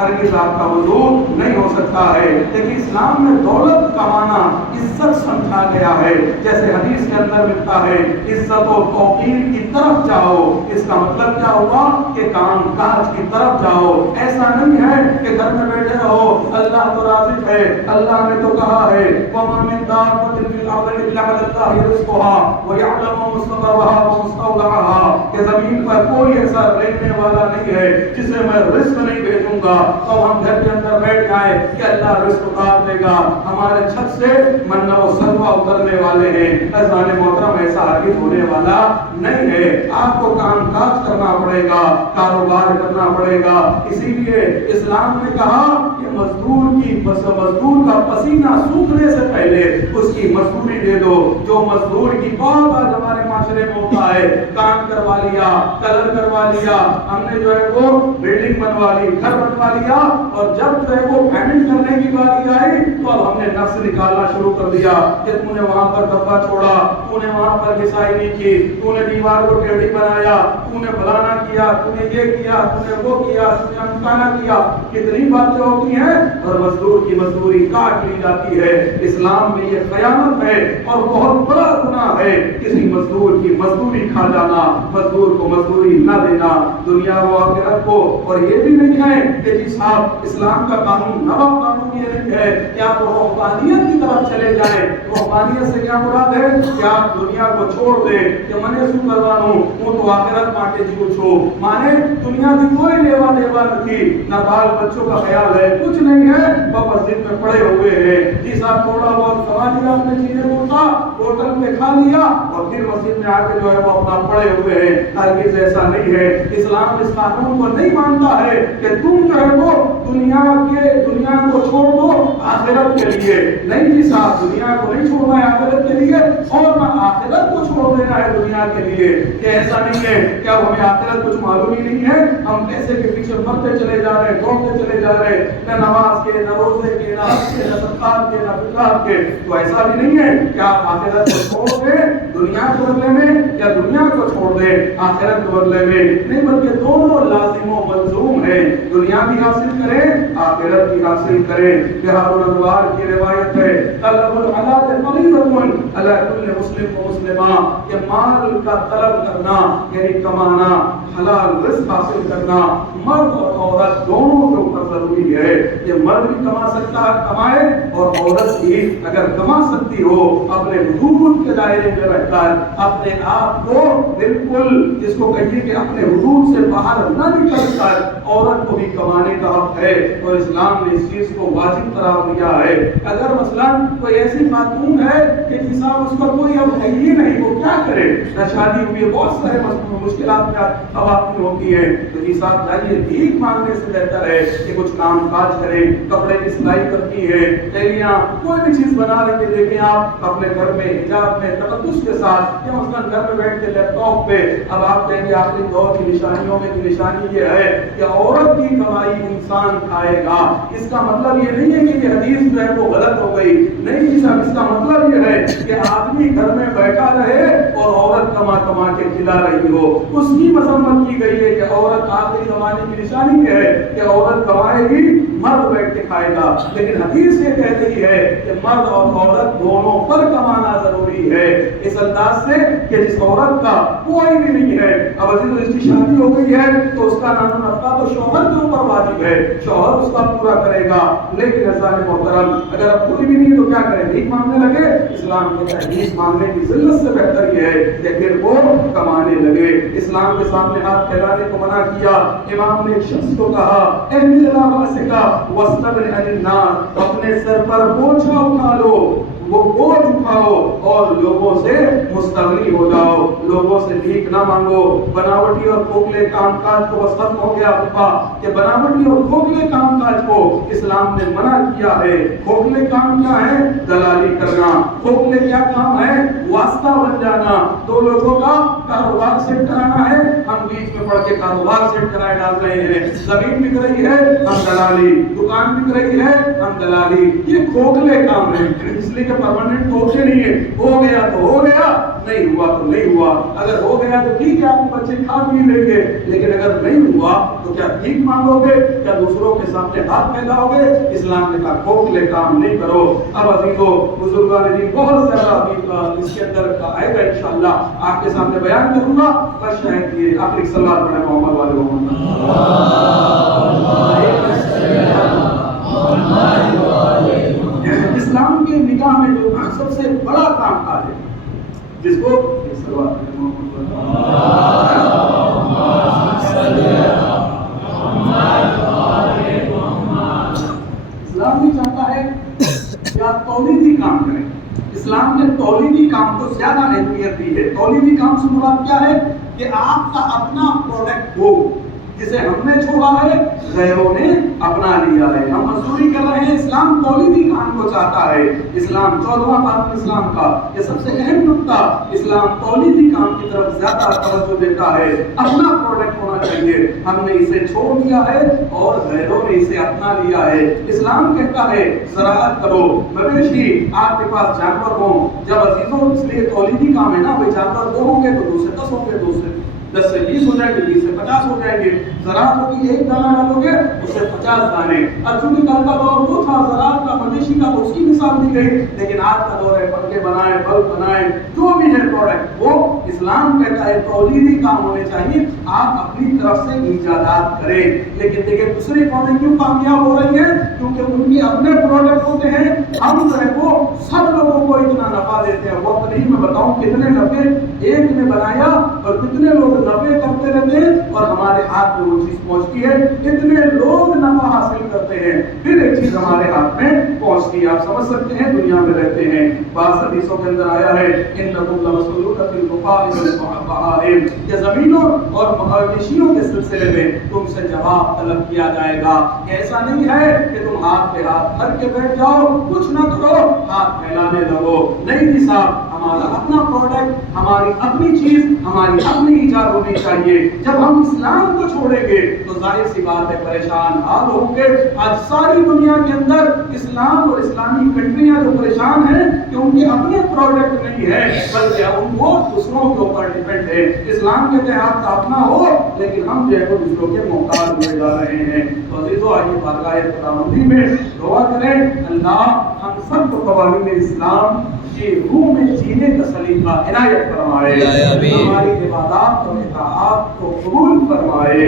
ہرگز آپ کا وجود نہیں ہو سکتا ہے۔ لیکن اسلام میں دولت کمانا عزت سمجھا گیا ہے، جیسے حدیث کے اندر ملتا ہے عزت و توقیر کی طرف جاؤ۔ اس کا مطلب کیا ہوا کہ کام کاج کی طرف جاؤ۔ ایسا نہیں ہے کہ گھر میں بیٹھے رہو، اللہ تو رازق ہے، اللہ نے تو کہا ہے وَمَا مِن دَابَّةٍ فِي الْأَرْضِ إِلَّا عَلَى اللَّهِ رِزْقُهَا وَيَعْلَمُ مُسْتَقَرَّهَا وَمُسْتَوْدَعَهَا، کہ زمین پر کوئی ایسا رہنے والا نہیں ہے جسے میں رزق نہیں بھیجوں گا۔ تو ہم گھر کے اندر بیٹھ جائیں کہ اللہ رزق اتار دے گا، ہمارے چھت سے منہ و سلوہ اترنے والے ہیں۔ عزیزان محترم، ایسا ہرگز ہونے والا نہیں ہے۔ آپ کو کام کاج کرنا پڑے گا، کاروبار کرنا پڑے گا۔ اسی لیے اسلام نے کہا کہ مزدور کا پسینہ سوکھنے سے پہلے اس کی مزدوری دے دو۔ جو مزدور کی بہت آج ہمارے معاشرے میں ہوتا ہے، کام کروا لیا، کلر کروا لیا، ہم نے جو ہے وہ بلڈنگ بنوا لی، گھر بنوا لیا، اور جب جو ہے وہ پیمنٹ کرنے کی باری آئی تو اب ہم نے نفس نکالنا شروع کر دیا کہ تو نے وہاں پر دفعہ چھوڑا، تو نے وہاں پر گسائی نہیں کی، تو نے دیوار کو ٹیڑھی بنایا، تو نے فلانا کیا، تو نے یہ کیا، تو نے وہ کیا، تو نے امکانہ کیا۔ کتنی باتیں ہوتی ہیں اور مزدور کی مزدوری کاٹ لی جاتی ہے۔ اسلام میں یہ خیانت ہے اور بہت بڑا گناہ ہے کسی مزدور کی مزدوری کھا جانا، مزدور کو مزدوری نہ دینا دنیا و آخرت کو۔ اور یہ بھی نہیں ہے کہ جی صاحب اسلام کا قانون نوا قانون یہ نہیں ہے کہ آپ روحانیت کی طرف چلے جائیں۔ روحانیت سے کیا مراد ہے کہ آپ دنیا کو چھوڑ دیں کہ منے سو کروانوں وہ تو آخرت ماٹے جی کچھ ہو، مانے دنیا کی کوئی لیوا دیوا نہیں، نہ بال بچوں کا خیال ہے، کچھ نہیں ہے، وہ مسجد میں پڑے ہوئے ہیں۔ جی صاحب تھوڑا بہت کما لیا اپنے چیزیں کو تھا، ہوٹل میں کھا لیا اور پھر مسجد میں آ کے جو ہے وہ اپنا پڑے ہوئے ہیں۔ ہرگز ایسا نہیں ہے۔ اسلام اس قانون کو نہیں مانتا ہے کہ تم جو ہے وہ دنیا کو چھوڑ دو آخرت کے لیے۔ نہیں جی صاحب، دنیا کو نہیں چھوڑنا ہے آخرت کے لیے، اور نہ آخرت کو چھوڑ دینا ہے دنیا کے لیے۔ کہ ایسا نہیں ہے کہ اب ہمیں آخرت کچھ معلوم ہی نہیں ہے، ہم پیسے کے پیچھے بڑھتے چلے جا رہے ہیں، دوڑتے چلے جا رہے ہیں، نہ نماز کے، نہ روزے کے، نہ حج کے، نہ صدقات کے، نہ فطرات کے۔ تو ایسا بھی نہیں ہے کہ آپ آخرت کو چھوڑ دیں دنیا کے بدلے میں، یا دنیا کو چھوڑ دیں آخرت کے بدلے میں، نہیں، بلکہ دونوں لازم و ملزوم ہیں۔ دنیا بھی حاصل کریں، آخرت بھی حاصل کریں۔ بہار الانوار کی روایت ہے طلب الحلال فریضۃ علی کل مسلم و مسلمہ، کہ مال کا طلب کرنا یعنی کمانا، حلال رزق حاصل کرنا مرد اور عورت دونوں کے اوپر ضروری ہے۔ یہ مرد بھی کما سکتا ہے، کمائے، اور عورت بھی اگر کما سکتی ہو اپنے حدود کے دائرے میں رہ کر اپنے آپ کو بالکل، جس کو کہیے کہ اپنے حدود سے باہر نہ نکل کر، عورت کو بھی کمانے کا حق ہے، اور اسلام نے اس چیز کو واجب قرار دیا ہے۔ اگر مثلا کوئی ایسی خاتون ہے کہ جس اس کا کوئی اب ہے ہی نہیں، وہ کیا کرے، نہ شادی ہوئی ہے، بہت سارے مشکلات میں خواتین ہوتی ہیں، تو جی صاحب جائیے بھیک مانگنے سے بہتر ہے کہ کچھ کام کاج کریں، کپڑے کی سلائی کرتی ہے، تیلیاں کوئی بھی چیز بنا رہے ہیں، دیکھیں آپ اپنے گھر میں حجاب میں تقدس کے ساتھ، یا مثلا گھر میں بیٹھ کے لیپ ٹاپ پہ، اب آپ کہیں گے آخری دور کی نشانیوں میں کی نشانی یہ ہے کہ عورت کی کمائی انسان کھائے گا۔ اس کا مطلب یہ نہیں ہے کہ یہ حدیث جو ہے وہ غلط ہو گئی، نہیں جی صاحب، اس کا مطلب یہ ہے کہ آدمی گھر میں بیٹھا رہے اور عورت کما کما کے کھلا رہی ہو۔ اس کی مذمت کی گئی ہے کہ عورت آخری زمانے کی نشانی کیا ہے کہ عورت کمائے گی، مرد بیٹھ کے کھائے گا، لیکن حدیث یہ کہہ رہی ہے کہ مرد اور عورت دونوں پر کمانا ضروری ہے، اس انداز سے کہ جس عورت کا کوئی بھی نہیں ہے، اب عزیز اس کی شادی ہو گئی ہے تو اس کا نان و نفقہ تو شوہر کے اوپر واجب ہے، شوہر اس کا پورا کرے گا، لیکن عزیزان محترم اگر اب کوئی بھی نہیں تو کیا کرے، بھیک مانگنے لگے؟ اسلام کے تحریف مانگنے کی ذلت سے بہتر یہ ہے کہ پھر وہ کمانے لگے۔ اسلام کے سامنے ہاتھ پھیلانے کو منع کیا۔ امام نے ایک شخص کو کہا احمل اللہ واسکا واستغن عن الناس، اپنے سر پر بوجھ اٹھا لو، وہ بوجھ اٹھاؤ اور لوگوں سے مستغنی ہو جاؤ، لوگوں سے بھیک نہ مانگو۔ بناوٹی اور کھوکھلے کام کاج کو بس ختم ہو گیا کہ بناوٹی اور کھوکھلے کام کاج کو اسلام نے منع کیا ہے۔ کھوکھلے کام کیا ہے؟ دلالی کرنا۔ کھوکھلے کیا کام ہے؟ واسطہ بن جانا، دو لوگوں کا کاروبار سیٹ کرانا ہے، ہم بیچ میں پڑھ کے کاروبار سیٹ کرائے ڈال رہے ہیں، زمین بک رہی ہے ہم دلالی، دکان بک رہی ہے ہم دلالی۔ یہ کھوکھلے کام ہے، اس لیے کہ پرماننٹ دھوکے نہیں ہے، ہو گیا تو ہو گیا، نہیں ہوا تو نہیں ہوا، اگر ہو گیا تو ٹھیک ہے آپ کے بچے کھا پی لیں گے، لیکن اگر نہیں ہوا تو کیا بھیک مانگو گے، کیا دوسروں کے سامنے ہاتھ پھیلاؤ گے؟ اسلام نے کہا کھوکھلے کام نہیں کرو۔ اب عزیزو بزرگان دین بہت زیادہ اس کے اندر آئے گا انشاءاللہ آپ کے سامنے بیان کروں گا، بس شاید یہ آخری صلوات پڑھیں محمد والے محمد۔ اسلام کے نگاہ میں جو سب سے بڑا کام تھا ہے جس کو صلوات پڑھیں محمد اسلام نہیں چاہتا ہے کہ آپ تولیدی کام کریں، اسلام نے تولیدی کام کو زیادہ اہمیت دی ہے۔ تولیدی کام سے مراد کیا ہے کہ آپ کا اپنا پروڈکٹ ہو، جسے ہم نے چھوڑا ہے غیروں نے اپنا لیا ہے، ہم مزدوری کر رہے ہیں، اسلام تولیدی کام کو چاہتا ہے۔ اسلام 14واں قانون اسلام کا یہ سب سے اہم نقطہ، اسلام تولیدی کام کی طرف زیادہ توجہ دیتا ہے، اپنا پروڈکٹ ہونا چاہیے، ہم نے اسے چھوڑ دیا ہے اور غیروں نے اسے اپنا لیا ہے۔ اسلام کہتا ہے زراعت کرو، مویشی آپ کے پاس جانور ہوں، جب عزیزوں اس لیے تولیدی کام ہے نا، وہ جانور 2 ہوں گے تو 2 سے 10 ہوں گے، 2 سے 10 سے 20 ہو جائیں گے، 20 سے 50 ہو جائیں گے۔ زراعت ہوگی 1 دانہ ڈالو گے اس سے 50 دانے۔ اب چونکہ کل کا دور وہ تھا زراعت کا، مویشی کا، تو اس کی مثال دی گئی، لیکن آج کا دور ہے پنکھے بنائیں، بلب بنائیں، جو بھی ہے پروڈکٹ، وہ اسلام کہتا ہے تولیدی کام ہونے چاہیے، آپ اپنی طرف سے ایجادات کریں۔ لیکن دیکھیں دوسری قومیں کیوں کامیاب ہو رہی ہیں؟ کیونکہ ان کے اپنے پروڈکٹ ہوتے ہیں، ہم جو ہے وہ سب لوگوں کو اتنا نفع دیتے ہیں۔ وہ نہیں میں بتاؤں کتنے نفع ایک نے بنایا اور کتنے لوگ نفع کرتے رہتے ہیں اور ہمارے ہاتھ میں وہ چیز پہنچتی ہے، کتنے لوگ نفع حاصل کرتے ہیں پھر ایک چیز ہمارے ہاتھ میں پہنچتی ہے۔ آپ سمجھ سکتے ہیں دنیا میں رہتے ہیں، بعض حدیثوں کے اندر آیا ہے انکم لمسلون فی البقاء والبہائم، کہ زمینوں اور مویشیوں کے سلسلے میں تم سے جواب طلب کیا جائے گا۔ ایسا نہیں ہے کہ تم ہاتھ پہ ہاتھ دھر کے بیٹھ جاؤ، کچھ نہ کرو، ہاتھ پھیلانے لگو، نہیں جی صاحب، ہمارا اپنا پروڈکٹ، ہماری اپنی چیز، ہماری اپنی ایجاد ہونی چاہیے۔ جب ہم اسلام کو چھوڑیں گے تو ظاہر سی بات ہے پریشان حال ہوں گے۔ آج ساری دنیا کے اندر اسلام اور اسلامی کنٹریاں جو پریشان ہیں کہ ان کے اپنے پروڈکٹ نہیں ہے بلکہ ان کو دوسروں کے اوپر ڈیپینڈ ہے۔ اسلام کہتے ہیں آپ کا اپنا ہو لیکن ہم جو ہے وہ دوسروں کے محتاج ہوئے جا رہے ہیں۔ تو عزیزو آئیے بارگاہ خداوندی میں دعا کریں، اللہ ہم سب کو قوانین اسلام کی روح میں جینے کا سلیقہ عنایت فرمائے، ہماری عبادات اور اطاعات کو قبول فرمائے۔